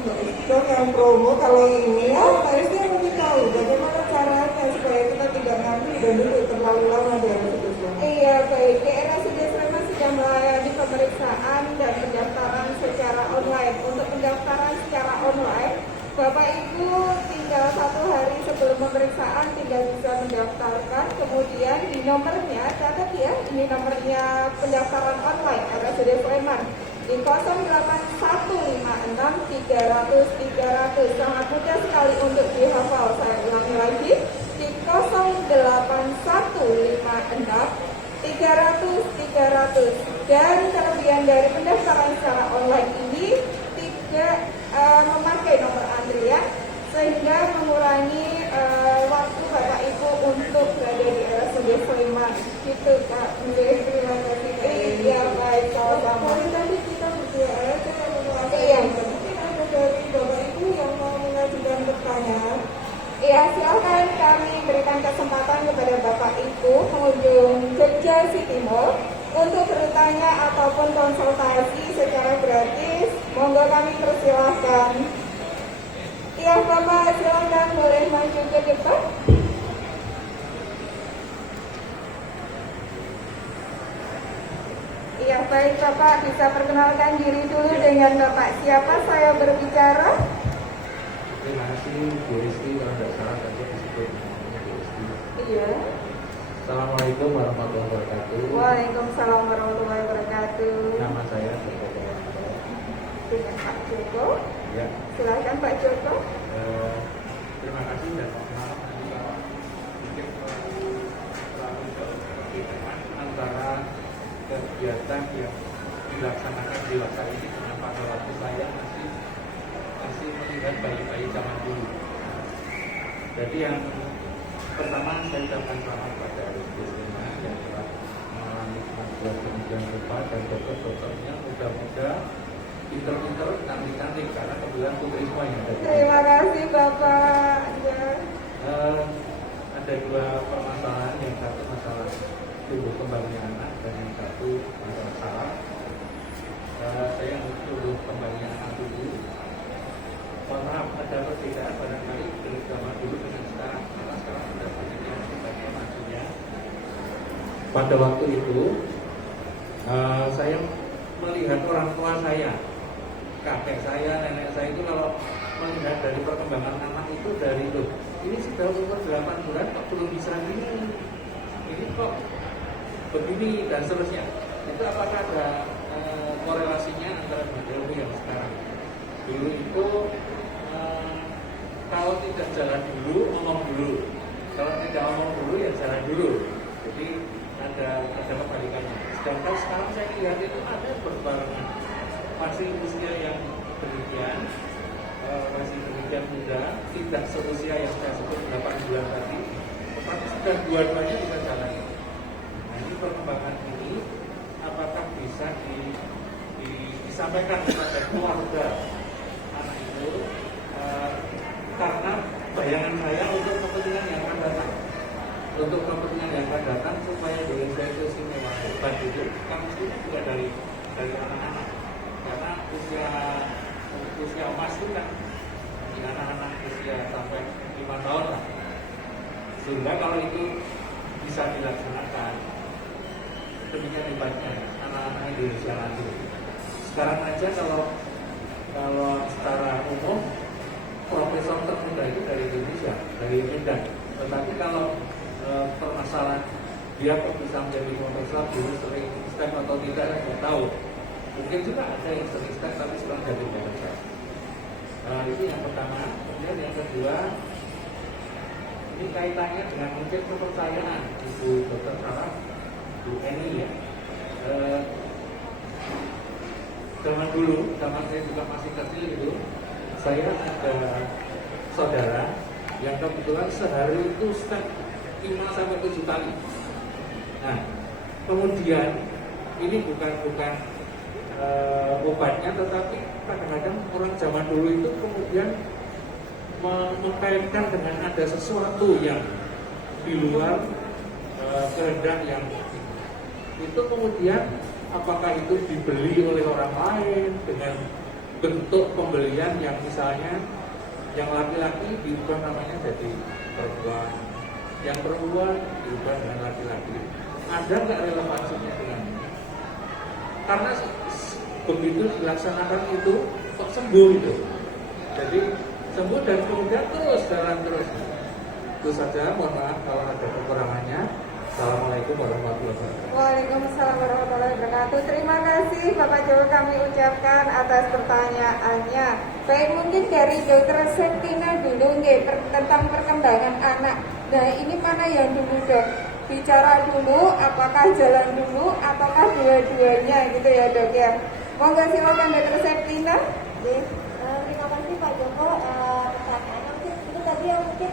Mbak Isti dong yang promo kalau ini ya, Mbak Isti yang lebih tahu bagaimana caranya supaya kita tidak ngantri dan duduk terlalu lama di RSUD Sleman. Iya baik, di RSUD Sleman sudah melayani pemeriksaan dan pendaftaran secara online. Untuk pendaftaran secara online, Bapak Ibu tinggal 1 hari sebelum pemeriksaan tinggal bisa mendaftarkan. Kemudian di nomornya, catat ya, ini nomornya pendaftaran online RSUD Sleman di 08156 300 300. Sangat mudah sekali untuk dihafal. Saya ulangi lagi di 08156 300 300. Dan kelebihan dari pendaftaran secara online ini tidak memakai nomor antrian, sehingga mengurangi waktu Bapak Ibu untuk berada di RSUD Sleman. Gitu Kak. Terima kasih. Iya baik, sama-sama. Tadi kita berdua saya mengulaskan. Iya. Mungkin ada dari Bapak Ibu yang mau mengajukan pertanyaan. Ya, silakan kami berikan kesempatan kepada Bapak Ibu pengunjung Jogja City Mall untuk bertanya ataupun konsultasi secara gratis. Monggo kami persilahkan. Ya, Bapak silakan boleh maju ke depan. Iya, baik Bapak, bisa perkenalkan diri dulu dengan Bapak siapa saya berbicara? Terima kasih Bu Rizky, kalau tidak salah tadi disebut namanya Bu Rizky. Iya. Assalamualaikum warahmatullahi wabarakatuh. Waalaikumsalam warahmatullahi wabarakatuh. Nama saya Joko Dewanto. Dengan Pak Joko. Ya, Silakan Pak Joko. terima kasih dan mohon maaf nanti kalau mungkin terlalu perbedaan antara kegiatan yang dilaksanakan dewasa ini dengan pada waktu saya masih melihat bayi-bayi zaman dulu. Jadi yang pertama saya ucapkan selamat pada Rizkyna yang telah mengalami kemajuan demikian rupa dan dokter-dokternya mudah-mudah pinter-pinter, cantik-cantik karena kebetulan putri semua yang ada. Terima kasih Bapak. Ya. Ada dua permasalahan, yang satu masalah tumbuh kembangnya anak dan yang satu masalah saraf. Saya mau tumbuh kembangnya anak dulu. Mohon maaf, ada perbedaan barangkali dari zaman dulu dengan sekarang. Karena sekarang sudah banyak yang sifatnya majunya. Pada waktu itu, saya melihat orang tua saya, kakek saya, nenek saya itu kalau melihat dari perkembangan anak itu dari loh, ini sudah umur 8 bulan kok belum bisa ini kok begini dan seterusnya. Itu apakah ada korelasinya antara dulu yang sekarang? Dulu itu kalau tidak jalan dulu, ngomong dulu. Kalau tidak ngomong dulu, ya jalan dulu. Jadi ada kebalikannya. Sedangkan sekarang saya lihat itu ada berbarengan. Masih usia yang demikian, masih demikian muda, tidak seusia yang saya sebut 8 bulan tadi, tetapi sudah dua-duanya bisa jalan. Nah, ini perkembangan ini apakah bisa disampaikan kepada keluarga anak itu, karena bayangan saya untuk kepentingan yang akan datang, supaya Indonesia itu istimewa hebat itu kan mesti juga dari anak-anak, karena usia emas itu kan di anak-anak usia sampai 5 tahun lah. Sehingga kalau itu bisa dilaksanakan, demikian hebatnya anak-anak Indonesia nanti. Sekarang aja kalau secara umum profesor termuda itu dari Indonesia, dari Medan. Tetapi kalau permasalahan dia kok bisa menjadi profesor dulu sering step atau tidak, saya tidak tahu. Mungkin juga ada yang sering step tapi sekarang jadi profesor. Itu yang pertama. Kemudian yang kedua, ini kaitannya dengan mungkin kepercayaan Ibu Dr. Sarah, Bu Eni ya. Zaman dulu, zaman saya juga masih kecil itu, saya ada saudara yang kebetulan sehari itu step 5-7 kali. Nah, kemudian ini bukan obatnya, tetapi kadang-kadang orang zaman dulu itu kemudian mengkaitkan dengan ada sesuatu yang di luar kehendak yang itu, kemudian apakah itu dibeli oleh orang lain dengan bentuk pembelian yang misalnya yang laki-laki diubah namanya jadi perempuan, yang perempuan diubah dengan laki-laki. Ada nggak relevansinya dengan ini? Karena begitu dilaksanakan itu kok sembuh itu. Jadi sembuh dan kemudian terus jalan terus. Itu saja, mohon maaf kalau ada kekurangannya. Assalamualaikum warahmatullahi wabarakatuh. Waalaikumsalam warahmatullahi wabarakatuh. Terima kasih Bapak Joko kami ucapkan atas pertanyaannya. Baik, mungkin dari Dokter Septina dulu tentang perkembangan anak. Nah, ini mana yang dulu Dok? Bicara dulu, apakah jalan dulu, ataukah dua-duanya gitu ya Dok ya? Monggo silakan Dokter Septina. Terima kasih Pak Joko. Pertanyaannya mungkin itu tadi yang mungkin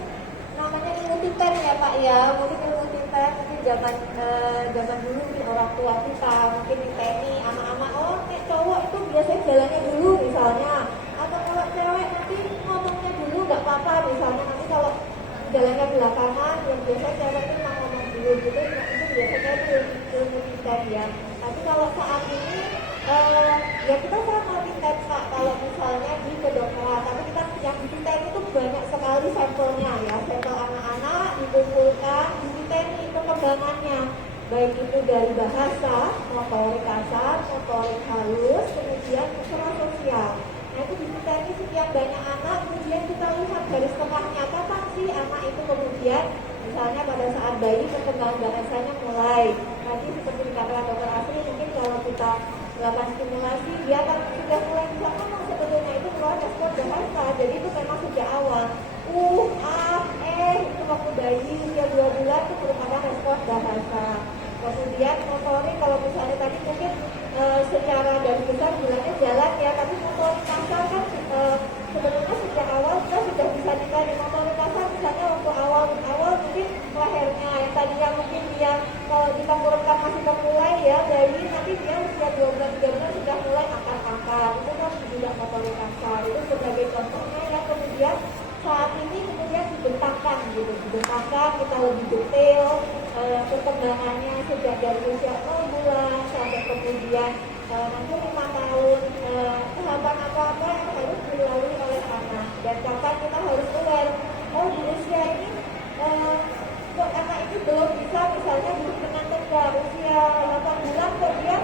namanya ilmu titen ya Pak ya, mungkin ilmu titen mungkin zaman dulu mungkin orang tua kita mungkin diteni anak-anak, oh nek cowok itu biasanya jalannya dulu misalnya, atau kalau cewek nanti ngomongnya dulu nggak apa-apa misalnya, nanti kalau jalannya belakangan yang biasa cewek itu mau ngomong dulu gitu, itu biasanya itu ilmu titen ya. Tapi kalau saat ini ya kita sama titen Pak, kalau misalnya di kedokteran, tapi kita yang titen itu banyak sekali sampelnya ya, sampel anak-anak dikumpulkan, dititeni perkembangannya. baik itu dari bahasa, motorik kasar, motorik halus, kemudian usaha sosial. Nah itu di kita ini sekian banyak anak, kemudian kita lihat garis tengahnya kapan sih anak itu kemudian misalnya pada saat bayi perkembangan bahasanya mulai. Tadi seperti dikatakan Dr. Asri, mungkin kalau kita melakukan stimulasi dia akan sudah mulai bisa ngomong sebetulnya itu keluar respon bahasa. Jadi itu memang sejak awal itu waktu bayi usia 2 bulan itu merupakan respon bahasa. Kemudian motorik kalau misalnya tadi mungkin secara dari besar bilangnya jalan ya, tapi motorik kasar kan sebenarnya sejak awal kita sudah bisa dikali motorik kasar misalnya waktu awal mungkin lehernya yang tadinya mungkin dia kalau ditengkurapkan masih termulai ya bayi, nanti dia usia 2 bulan 3 bulan sudah mulai akar-akar, itu kan juga motorik kasar. Itu sebagai contohnya yang kemudian saat ini kemudian dibentangkan kita lebih detail perkembangannya sejak dari usia 0 bulan sampai kemudian nanti 5 tahun, tahapan apa-apa yang harus dilalui oleh anak dan kapan kita harus aware, di usia ini kok anak itu belum bisa misalnya duduk dengan tegak, usia 8 bulan kok dia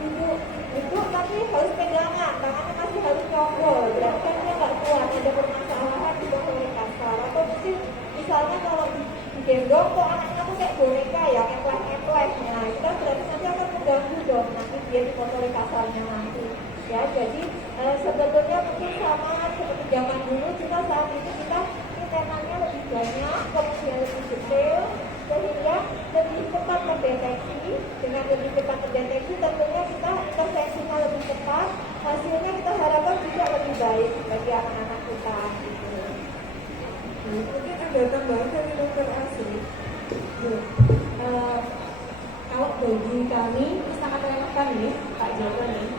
duduk tapi harus pegangan, tangannya masih harus nyonggol, berarti kan dia nggak kuat, ada permasalahan di motorik kasar. Atau mungkin misalnya kalau digendong kok anaknya tuh kayak boneka ya, eplek-eplek, nah kita berarti nanti akan mengganggu dong nanti dia di motorik kasarnya nanti ya. Jadi sebetulnya mungkin sama seperti zaman dulu, kita saat ini kita memangnya lebih banyak, kemudian lebih detail sehingga lebih cepat terdeteksi. Dengan lebih cepat terdeteksi tentunya kita intervensinya lebih cepat, hasilnya kita harapkan juga lebih baik bagi anak-anak kita gitu. Mungkin ada tambahan dari Dr. Asri. Kalau bagi kami sangat relevan nih Pak Joko nih,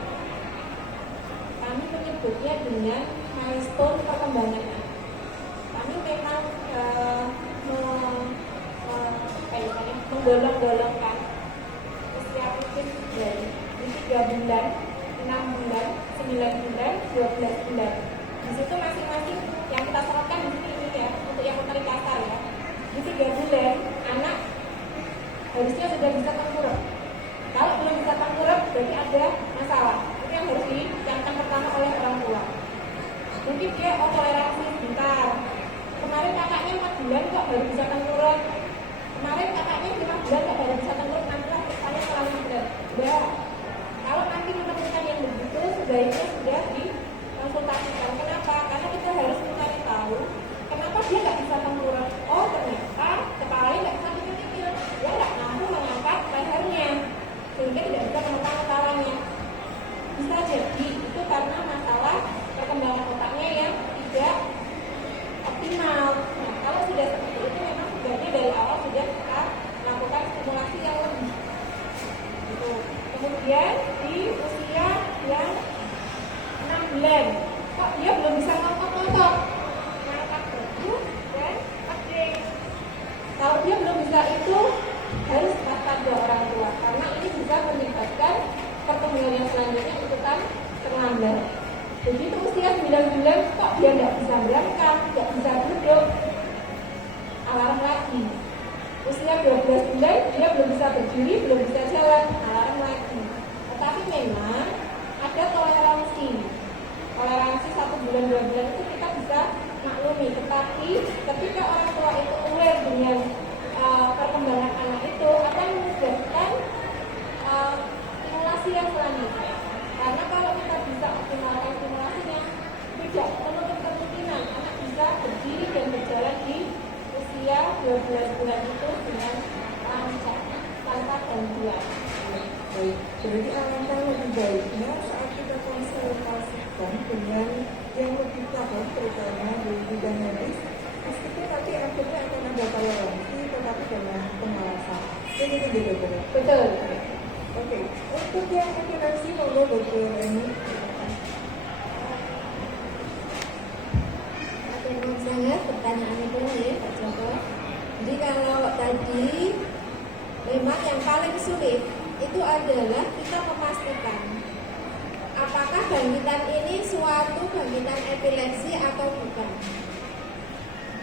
kami menyebutnya dengan milestone perkembangan anak. Kami memang menggolong-golongkan usia mungkin dari 3 bulan, 6 bulan, 9 bulan, 12 bulan. Di situ masing-masing yang kita serahkan di sini ini ya, untuk yang motorik kasar ya. Di 3 bulan anak harusnya sudah bisa tengkurap. Kalau belum bisa tengkurap berarti ada masalah. Itu yang harus dicarikan pertama oleh orang tua. Mungkin dia toleransi sebentar. Kemarin kakaknya 4 bulan kok baru bisa tengkurap. Kemarin kakaknya 5 bulan kok baru bisa tengkurap, nantilah saya selama bulan. Kalau nanti menemukan yang begitu, sebaiknya sudah dikonsultasikan. Kenapa? Karena kita harus mencari tahu kenapa dia nggak bisa tengkurap. Oh ternyata kepalanya nggak bisa dikit-dikit, dia nggak mampu mengangkat lehernya, sehingga tidak bisa menekan kepalanya. Bisa jadi itu karena masalah perkembangan otaknya yang tidak optimal. Nah, kalau sudah seperti itu memang sebenarnya dari awal sudah kita lakukan stimulasi yang lebih. Gitu. Kemudian di usia yang 6 bulan, kok dia belum bisa ngangkat-ngangkat, ngangkat baju dan pakai. Kalau dia belum bisa itu harus waspada orang tua, karena ini bisa menyebabkan perkembangan yang selanjutnya ikutan terlambat. Begitu usia 9 bulan kok dia nggak bisa berangkat, nggak bisa duduk, alarm lagi. Usia 12 bulan dia belum bisa berdiri, belum bisa jalan, alarm lagi. Tetapi memang ada toleransi 1 bulan 2 bulan itu kita bisa maklumi. Tetapi ketika orang tua itu aware dengan perkembangan anak itu akan memudahkan stimulasi yang selanjutnya. Karena kalau kita bisa optimalkan stimulasinya, tidak menutup kemungkinan anak bisa berdiri dan berjalan di usia 12 bulan itu dengan lancar tanpa gangguan. Baik, jadi alangkah lebih baiknya saat kita konsultasikan dengan yang lebih paham terutama di bidang medis, meskipun nanti akhirnya akan ada toleransi tetapi dengan pengawasan. Ini gitu dokter. Betul. Oke, untuk yang epilepsi monggo dokter ini. Sangat pertanyaan itu ya Pak Joko. Jadi kalau tadi memang yang paling sulit itu adalah kita memastikan apakah bangkitan ini suatu bangkitan epilepsi atau bukan.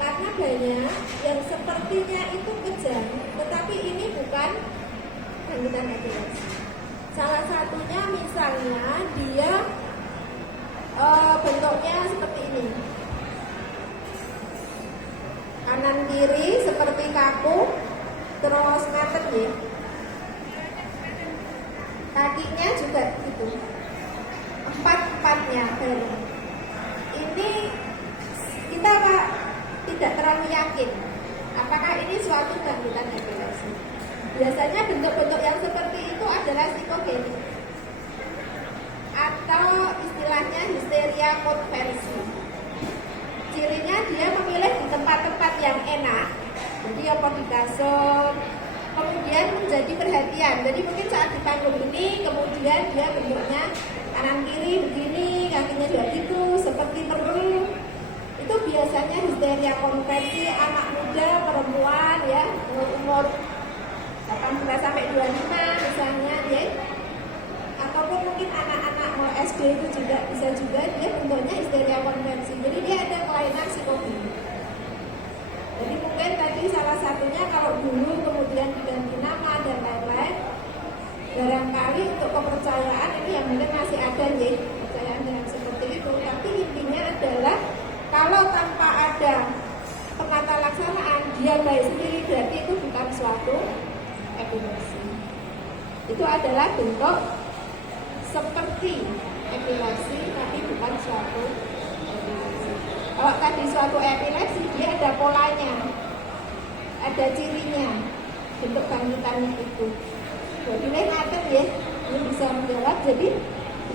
Karena banyak yang sepertinya itu kejang, tetapi ini bukan bangkitan epilepsi. Salah satunya misalnya dia bentuknya seperti ini, kanan kiri seperti kaku, terus ngaten ya. Kakinya juga gitu, empat-empatnya bareng. Ini kita tidak terlalu yakin apakah ini suatu gangguan epilepsi. Biasanya bentuk-bentuk yang seperti itu adalah psikogenik atau istilahnya histeria konversi. Cirinya dia memilih di tempat-tempat yang enak, jadi apa di kasur, kemudian menjadi perhatian. Jadi mungkin saat di panggung ini, kemudian dia bentuknya kanan kiri begini, kakinya juga gitu, seperti terus. Itu biasanya histeria konversi anak muda, perempuan ya, umur 18 sampai 25 misalnya ya. Ataupun mungkin anak-anak mau SD itu juga bisa juga dia bentuknya histeria konversi. Jadi dia ada kelainan psikogenik. Jadi mungkin tadi salah satunya kalau dulu kemudian diganti nama dan lain-lain, barangkali untuk kepercayaan ini yang mungkin masih ada ya, kepercayaan yang seperti itu. Tapi intinya adalah kalau tanpa ada penata laksanaan dia baik sendiri, berarti itu bukan suatu epilepsi. Itu adalah bentuk seperti epilepsi tapi bukan suatu epilepsi. Kalau tadi suatu epilepsi dia ada polanya, ada cirinya, bentuk bangkitannya itu. Jadi ngaten ya, ini bisa menjawab. Jadi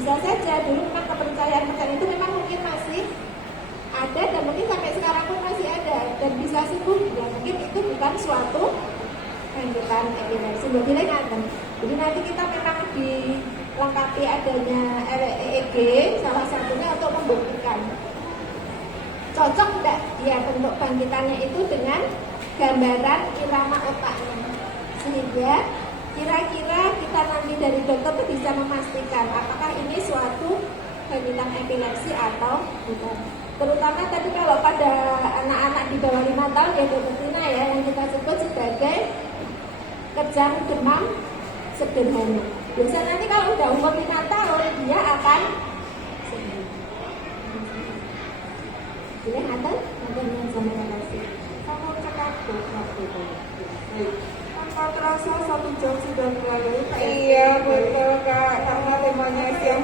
bisa saja dulu memang kepercayaan itu memang mungkin masih ada dan mungkin sampai sekarang pun masih ada dan bisa sembuh. Ya mungkin itu bukan suatu gangguan epilepsi. Jadi ngaten. Jadi nanti kita memang dilengkapi adanya EEG salah satunya untuk membuktikan cocok tidak ya bentuk bangkitannya itu dengan gambaran irama otaknya, sehingga kira-kira kita nanti dari dokter itu bisa memastikan apakah ini suatu bangkitan epilepsi atau bukan. Terutama tadi kalau pada anak-anak di bawah 5 tahun ya Dokter Tina ya, yang kita sebut sebagai kejang demam sederhana. Biasanya nanti kalau udah umur 5 tahun dia akan sembuh. Jadi ngaten yang sama kasih. Kamu cekak tuh waktu itu. Tanpa terasa 1 jam sudah berlalu. Iya betul Kak, karena temanya siang